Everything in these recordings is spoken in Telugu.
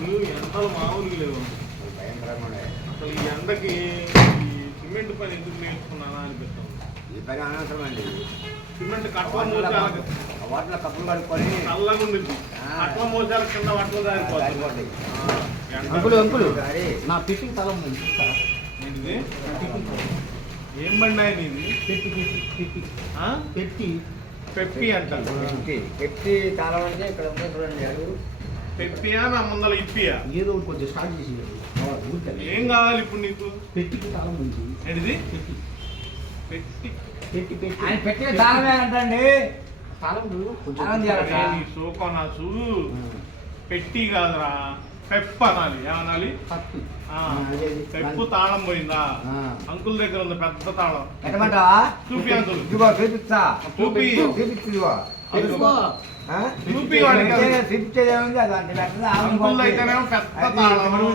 అసలు ఎండలు మామూలుగా లేవు. అసలు ఈ ఎండకి ఈ సిమెంట్ పని ఎందుకు నేర్చుకున్నానా అనిపిస్తుంది. ఈ పని అనవసరం అండి. సిమెంట్ కట్ల మోసాలకు వాటిలో కప్పులు కడుక్కొని చల్లగా ఉండిద్ది. కట్ల మోసాల కింద వాటిలో దారిపోతుంది. అంకులు నా ఫిట్టింగ్ తల ఉంది. ఏంటిది? ఏం బండి ఆయన ఇది? పెట్టి పెప్పి అంట. పెట్టి తాళం అంటే ఇక్కడ ఉంది చూడండి. అడుగు పెప్పియా నా ముందర ఇప్పియా? ఏదో కొంచెం స్టార్ట్ చేసి ఏం కావాలి ఇప్పుడు నీకు? పెట్టికి తాళం ఉంది. ఏంటిది? పెట్టి పెట్టి పెట్టి పెట్టి ఆయన పెట్టే తాళమే అంటండి. తాళం నీ సోకోనాసు పెట్టి కాదురా, పెప్పు అనాలి. ఏమనాలి? పట్టు పెప్పు తాళం పోయిందా? అంకుల్ దగ్గర ఉంది పెద్ద తాళం. ఎట్టమంటావా? చూపి అంకుల్. ఇదిగో చూపిస్తా. చూపి. చూపిస్తువా? చూపి వాడికి. చూపించేది ఏముంది? అది అంటే అంకుల్ అయితేనేమో పెద్ద తాళం.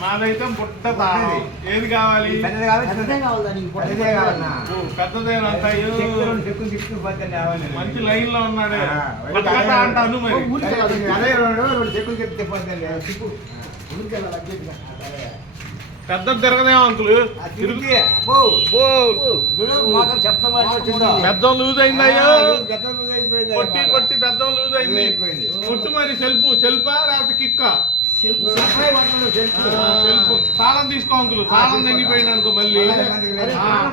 నాదైతే బుట్ట తాళం. ఏది కావాలి? పెద్దది కావాలి. పెద్దదే కావాలా నీకు? పెద్దదే కావాలన్నా. పెద్దదేనంటాయో చెక్కులు మంచి లైన్ లో ఉన్నాడే అంటాను మరి. అదే రెండు చెక్కులు చెప్తే పెద్ద తిరగదేమో అంకుల్. పెద్ద లూజ్ అయిందయ్యో. కొట్టి కొట్టి పెద్ద లూజ్ అయింది. కొట్టు మరి సెల్ఫా లేకపోతే కిక్కా? తాళం తీసుకో అంకుల్. తాళం తగ్గిపోయింది అనుకో మళ్ళీ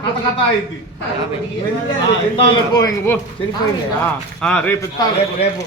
కథ కథ అయింది. రేపు ఇస్తాను. రేపు